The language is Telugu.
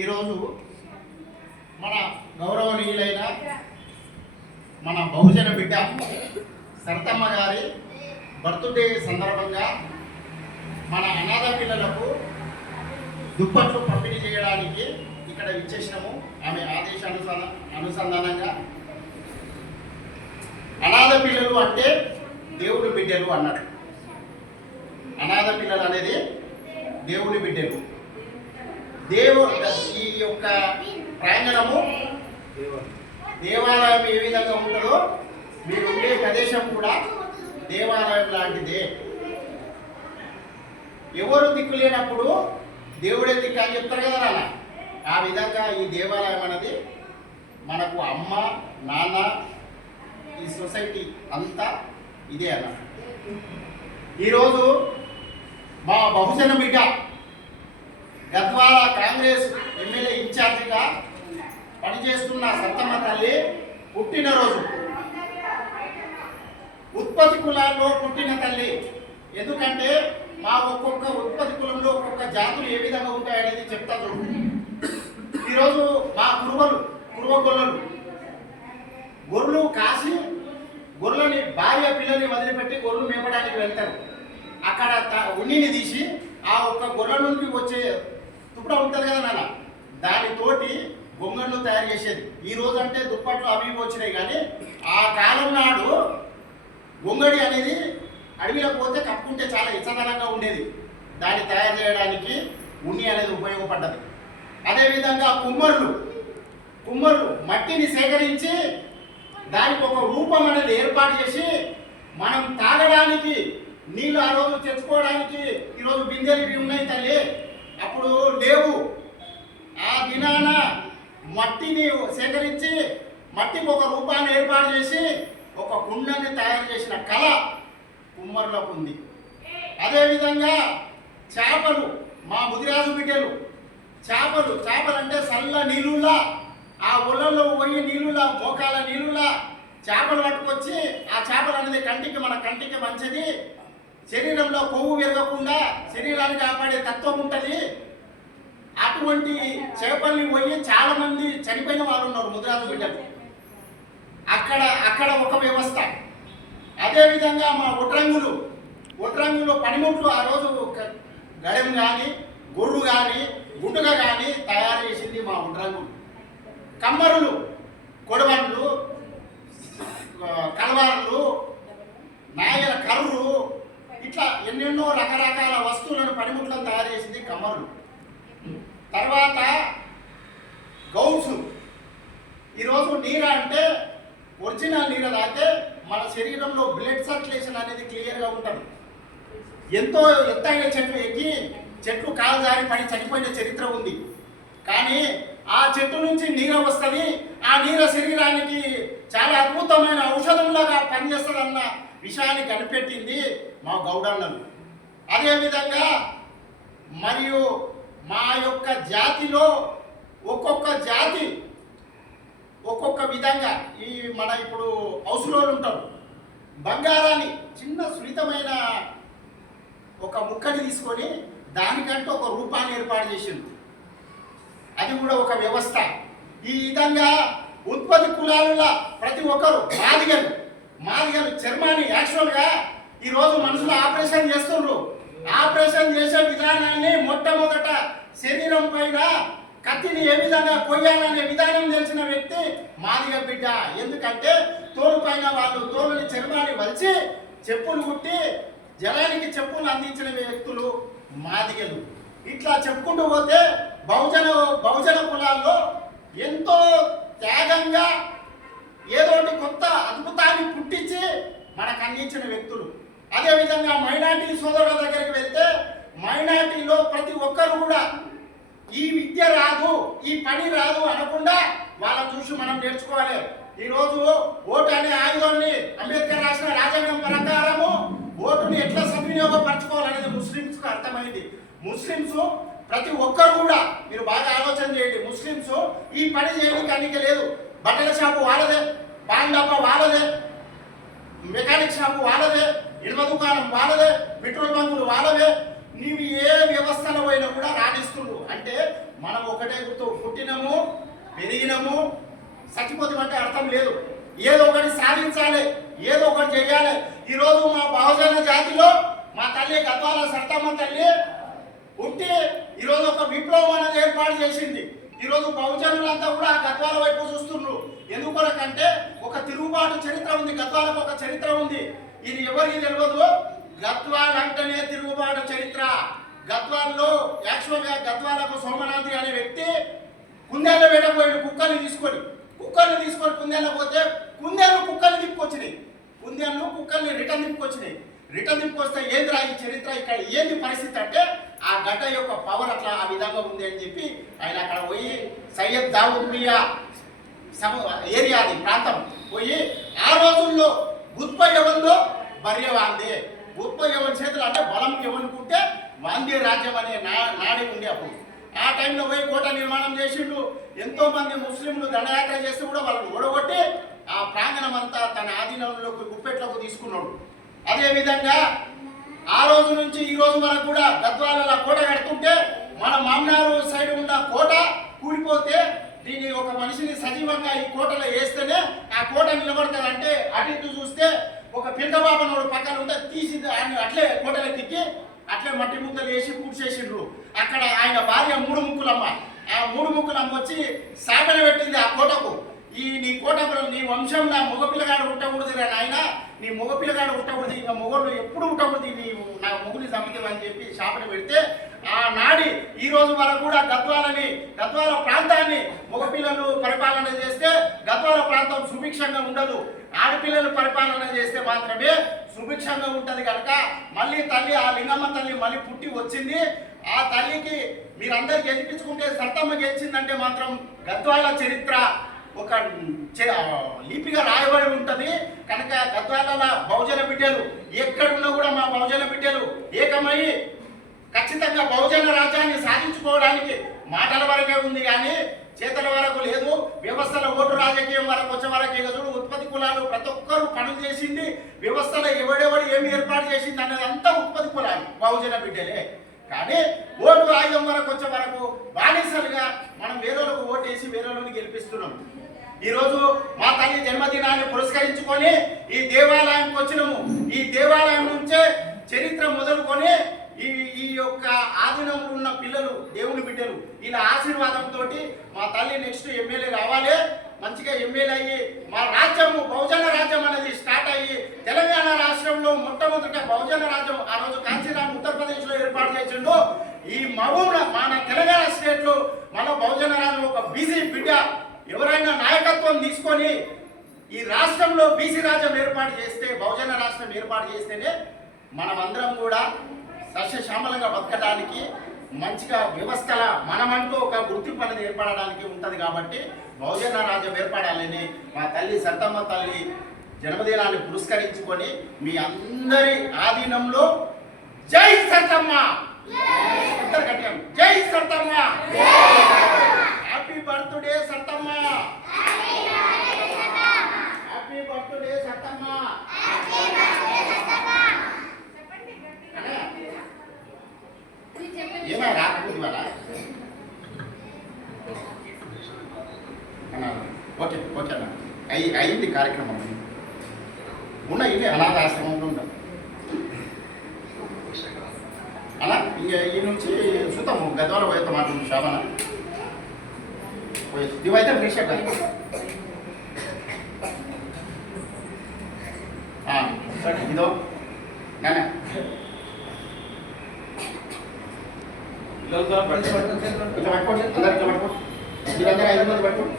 ఈరోజు మన గౌరవనీయులైన మన బహుజన బిడ్డ సరతమ్మ గారి బర్త్డే సందర్భంగా మన అనాథ పిల్లలకు దుప్పట్లు పంపిణీ చేయడానికి ఇక్కడ ఇచ్చేసినాము. ఆమె అనుసంధానంగా అనాథ పిల్లలు అంటే దేవుడి బిడ్డలు అన్నట్టు. అనాథ పిల్లలు అనేది దేవుడి బిడ్డలు. ఈ యొక్క ప్రాంగణము దేవాలయం ఏ విధంగా ఉంటుందో మీరు ఉండే ప్రదేశం కూడా దేవాలయం లాంటిదే. ఎవరు దిక్కు లేనప్పుడు దేవుడే దిక్కు అని చెప్తారు కదా నాన్న. ఆ విధంగా ఈ దేవాలయం అనేది మనకు అమ్మ నాన్న ఈ సొసైటీ అంతా ఇదే అన్న. ఈరోజు మా బహుజన బిడ్డ గద్వాల కాంగ్రెస్ ఎమ్మెల్యే ఇన్ఛార్జిగా పనిచేస్తున్న సత్తమ్మ తల్లి పుట్టినరోజు. ఉత్పత్తి కులాల్లో పుట్టిన తల్లి. ఎందుకంటే మా ఒక్కొక్క ఉత్పత్తి కులంలో ఒక్కొక్క జాతులు ఏ విధంగా ఉంటాయనేది చెప్తారు. ఈరోజు మా కురువ గొర్రెలు గొర్రెలు కాసి గొర్రెలని భార్య పిల్లల్ని వదిలిపెట్టి గొర్రెలు మేపడానికి వెళ్తారు. అక్కడ ఉన్నిని తీసి ఆ ఒక్క గొర్రెల నుండి వచ్చే తుప్పడ ఉంటుంది కదా నాన్న, దానితోటి గొంగళ్ళు తయారు చేసేది. ఈ రోజు అంటే దుప్పట్లు అవి వచ్చినాయి, కానీ ఆ కాలం నాడు గొంగడి అనేది అడవిలో పోతే కప్పుకుంటే చాలా ఇచ్చదనంగా ఉండేది. దాన్ని తయారు చేయడానికి ఉన్ని అనేది ఉపయోగపడ్డది. అదేవిధంగా కుమ్మరులు మట్టిని సేకరించి దానికి ఒక రూపం అనేది ఏర్పాటు చేసి మనం తాగడానికి నీళ్ళు ఆ రోజు తెచ్చుకోవడానికి ఈరోజు బిందెలు ఇవి ఉన్నాయి తల్లి, అప్పుడు లేవు. ఆ దినాన మట్టిని సేకరించి మట్టికి ఒక రూపాన్ని ఏర్పాటు చేసి ఒక కుండని తయారు చేసిన కళ కుమ్మరులకు ఉంది. అదేవిధంగా చేపలు, మా ముదిరాజు బిడ్డలు చేపలు అంటే చల్ల నీళ్ళులా ఆ ఒళ్ళల్లో పోయి నీళ్ళులా మోకాల నీళ్ళులా చేపలు పట్టుకొచ్చి ఆ చేపలు అనేది మన కంటికి మంచిది, శరీరంలో కొవ్వు పెరగకుండా శరీరాన్ని కాపాడే తత్వం ఉంటుంది. అటువంటి చేపల్ని పోయి చాలా మంది చనిపోయిన వాళ్ళు ఉన్నారు ముదిరాజు బిడ్డలు. అక్కడ ఒక వ్యవస్థ. అదేవిధంగా మా ఒట్రంగులు పనిముట్లు ఆ రోజు గడెం కానీ గొర్రు కానీ గుండుగ కానీ తయారు చేసింది మా ఒట్రంగులు. కమ్మరులు, కొడవళ్ళు, కలవారులు, నాయల కర్రు, ఇట్లా ఎన్నెన్నో రకరకాల వస్తువులను పనిముట్లను తయారు చేసింది కమ్మరులు. తర్వాత గౌడ్స్. ఈరోజు నీర అంటే ఒరిజినల్ నీర తాగితే మన శరీరంలో బ్లడ్ సర్క్యులేషన్ అనేది క్లియర్గా ఉంటుంది. ఎంతో ఎత్తైన చెట్లు ఎక్కి చెట్లు కాలు జారి పడి చనిపోయిన చరిత్ర ఉంది, కానీ ఆ చెట్టు నుంచి నీర వస్తుంది. ఆ నీర శరీరానికి చాలా అద్భుతమైన ఔషధంలాగా పనిచేస్తుందన్న విషయాన్ని కనిపెట్టింది మా గౌడన్నలు. అదేవిధంగా మరియు మా యొక్క జాతిలో ఒక్కొక్క జాతి ఒక్కొక్క విధంగా ఈ మన ఇప్పుడు హౌస్లోలు ఉంటారు. బంగారాన్ని చిన్న సున్నితమైన ఒక ముక్కని తీసుకొని దానికంటే ఒక రూపాన్ని ఏర్పాటు చేసింది. అది కూడా ఒక వ్యవస్థ. ఈ విధంగా ఉత్పత్తి కులాలలో ప్రతి ఒక్కరు మాదిగలు చర్మాన్ని యాక్చువల్గా ఈరోజు మనుషులు ఆపరేషన్ చేస్తున్నారు. ఆపరేషన్ చేసే విధానాన్ని మొట్టమొదట శరీరం పైన కత్తిని ఏ విధంగా కొయ్యాలనే విధానం తెలిసిన వ్యక్తి మాదిగ బిడ్డ. ఎందుకంటే తోలు పైన వాళ్ళు తోలుని చర్మాన్ని వలిచి చెప్పులు కుట్టి జలానికి చెప్పులు అందించిన వ్యక్తులు మాదిగలు. ఇట్లా చెప్పుకుంటూ పోతే బహుజన కులాల్లో ఎంతో త్యాగంగా ఏదోటి కొత్త అద్భుతాన్ని పుట్టించి మనకు అందించిన వ్యక్తులు. అదేవిధంగా మైనార్టీ సోదరుల దగ్గరికి వెళ్తే మైనార్టీలో ప్రతి ఒక్కరు కూడా ఈ విద్య రాదు, ఈ పని రాదు అనకుండా వాళ్ళని చూసి మనం నేర్చుకోవాలి. ఈరోజు ఓటు అనే ఆయుధాన్ని అంబేద్కర్ రాసిన రాజ్యాంగం ప్రకారము ఓటుని ఎట్లా సద్వినియోగపరచుకోవాలనేది ముస్లిమ్స్కు అర్థమైంది. ముస్లిమ్స్ ప్రతి ఒక్కరు కూడా మీరు బాగా ఆలోచన చేయండి. ముస్లిమ్స్ ఈ పని చేయడానికి అన్నిక లేదు. బట్టల షాపు వాళ్ళదే, పాన్ డబ్బా వాళ్ళదే, మెకానిక్ షాపు వాళ్ళదే, ఇళ్ల దుకాణం వాళ్ళదే, పెట్రోల్ బంకులు వాళ్ళవే. నీవు ఏ వ్యవస్థలో పోయినా కూడా రాణిస్తున్నారు. అంటే మనం ఒకటే గుర్తు, పుట్టినము పెరిగినము చచ్చిపోతామంటే అర్థం లేదు. ఏదో ఒకటి సాధించాలి, ఏదో ఒకటి చేయాలి. ఈరోజు మా బహుజన జాతిలో మా తల్లి గద్వాల సర్తమ్మ తల్లి పుట్టి ఈరోజు ఒక విప్లవం అనేది ఏర్పాటు చేసింది. ఈరోజు బహుజనులంతా కూడా గద్వాల వైపు చూస్తున్నారు. ఎందుకొరకంటే ఒక తిరుగుబాటు చరిత్ర ఉంది, గద్వాలకు ఒక చరిత్ర ఉంది. ఇది ఎవరికి తెలియదు. గద్వాల అంటేనే తిరుగుబాటు చరిత్ర. గద్వాల్లో యాక్చువల్గా గద్వాలకు సోమనాథి అనే వ్యక్తి కుందేళ్ళ వేడపోయాడు. కుక్కల్ని తీసుకొని కుందేళ్ళ పోతే కుందేళ్ళు కుక్కల్ని తిప్పుకొచ్చినాయి, కుందేళ్ళు కుక్కల్ని రిటర్న్ తిప్పుకొస్తే ఏంద్రా ఈ చరిత్ర, ఇక్కడ ఏంది పరిస్థితి అంటే ఆ గడ్డ యొక్క పవర్ అట్లా ఆ విధంగా ఉంది అని చెప్పి ఆయన అక్కడ పోయి సయ్యద్ దావుద్ మియా ఏరియా అది ప్రాంతం పోయి ఆ రోజుల్లో గుత్ప ఎవరిలో బర్య వాందే, గుత్ప ఎవరి చేతులు అంటే బలం ఎవరుకుంటే వాందే రాజ్యం అనే నాడి ఉండే అప్పుడు. ఆ టైంలో పోయి కోట నిర్మాణం చేసిండు. ఎంతో మంది ముస్లింలు దండయాత్ర చేస్తే కూడా వాళ్ళని ఓడగొట్టి ఆ ప్రాంగణం అంతా తన ఆధీనంలోకి గుప్పెట్లోకి తీసుకున్నాడు. అదేవిధంగా ఆ రోజు నుంచి ఈ రోజు వరకు కూడా గద్వాల కోట కడుతుంటే మన మామనారు సైడ్ ఉన్న కోట కూలిపోతే దీన్ని ఒక మనిషిని సజీవంగా ఈ కోటలో వేస్తేనే ఆ కోట నిలబడుతుంది. అంటే అటు ఇటు చూస్తే ఒక పిల్లబాబనోడు పక్కన ఉంటే తీసి ఆయన అట్లే కోటలో తిక్కి అట్లే మట్టి ముద్దలు వేసి పూడ్చేసిండ్రు. అక్కడ ఆయన భార్య మూడు ముక్కులమ్మ, ఆ మూడు ముక్కులమ్మ వచ్చి శాపన పెట్టింది ఆ కోటకు. నీ కోట నీ వంశం నా మగపిల్లగాడు ఉండకూడదు రా నాయన, నీ మగపిల్లగాడు ఉండకూడదు, ఇంకా మొగలు ఎప్పుడు ఉండకూడదు, నీ నా మొగుని సమితం అని చెప్పి శాపన పెడితే ఆ నాడి ఈ రోజు వరకు కూడా గద్వాల ప్రాంతాన్ని మగపిల్లలు పరిపాలన చేస్తే గద్వాల ప్రాంతం సుభిక్షంగా ఉండదు. ఆడపిల్లలు పరిపాలన చేస్తే మాత్రమే సుభిక్షంగా ఉంటది కనుక మళ్ళీ తల్లి ఆ లింగమ్మ తల్లి మళ్ళీ పుట్టి వచ్చింది. ఆ తల్లికి మీరందరూ గెలిపించుకుంటే సర్తమ్మ గెలిచిందంటే మాత్రం గద్వాల చరిత్ర ఒక లిపిగా రాయబడి ఉంటది కనుక గద్వాల బహుజన బిడ్డలు ఎక్కడున్నా కూడా మా బహుజన బిడ్డలు ఏకమై ఖచ్చితంగా బహుజన రాజ్యాన్ని సాధించుకోవడానికి మాటల వరకే ఉంది కానీ చేతల వరకు లేదు. వ్యవస్థల ఓటు రాజకీయం వరకు వచ్చే వరకు చూడు ఉత్పత్తి కులాలు ప్రతి ఒక్కరు పనులు చేసింది. వ్యవస్థలో ఎవడెవడు ఏమి ఏర్పాటు చేసింది అనేది అంతా ఉత్పత్తి కులాలు బహుజన బిడ్డలే. కానీ ఓటు ఆయుధం వరకు వచ్చే వరకు బానిసలుగా మనం వేరేలకు ఓటేసి వేరేలను గెలిపిస్తున్నాం. ఈరోజు మా తల్లి జన్మదినాన్ని పురస్కరించుకొని ఈ దేవాలయంకి వచ్చినాము. ఈ దేవాలయం నుంచే చరిత్ర మొదలుకొని ఈ యొక్క ఆధీనంలో ఉన్న పిల్లలు దేవుని బిడ్డలు ఇలా ఆశీర్వాదంతో మా తల్లి నెక్స్ట్ ఎమ్మెల్యే కావాలి, మంచిగా ఎమ్మెల్యే అయ్యి మా రాజ్యము బహుజన రాజ్యం అనేది స్టార్ట్ అయ్యి తెలంగాణ రాష్ట్రంలో మొట్టమొదట బహుజన రాజ్యం ఆ రోజు కాంచీరామ్ ఉత్తరప్రదేశ్లో ఏర్పాటు చేసిండు. ఈ మన తెలంగాణ స్టేట్లో మన బహుజన రాజ్యం ఒక బీసీ బిడ్డ ఎవరైనా నాయకత్వం తీసుకొని ఈ రాష్ట్రంలో బీసీ రాజ్యం ఏర్పాటు చేస్తే బహుజన రాష్ట్రం ఏర్పాటు చేస్తేనే మనమందరం కూడా సస్యశ్యామలంగా బతకడానికి మంచిగా వ్యవస్థల మనమంటూ ఒక గుర్తింపు అనేది ఏర్పడడానికి ఉంటుంది. కాబట్టి బహుజన రాజ్యం ఏర్పడాలని మా తల్లి సర్తమ్మ తల్లి జన్మదినాన్ని పురస్కరించుకొని మీ అందరి ఆధీనంలో జై సర్తమ్మ, జై సర్తమ్మ, హ్యాపీ బర్త్డే సర్తమ్మ, హ్యాపీ బర్త్డే సర్తమ్మ. ఏమై రాకపోతే వాళ్ళ ఓకే ఓకే అన్న అయింది కార్యక్రమం ఉన్నాయి అనాథ ఆశ్రమంలో ఉంటాం అలా ఇంక ఈ నుంచి చూద్దాము గద్వాల పోయేస్తాం మాట శాబన పోయేది ఇవైతే ఫ్రెష్ అయిపోయి ఇదో నాన్న కొంచెం పట్టుకోండి అందరికి పట్టుకోండి మీరందరూ 5 మంది పట్టుకోండి.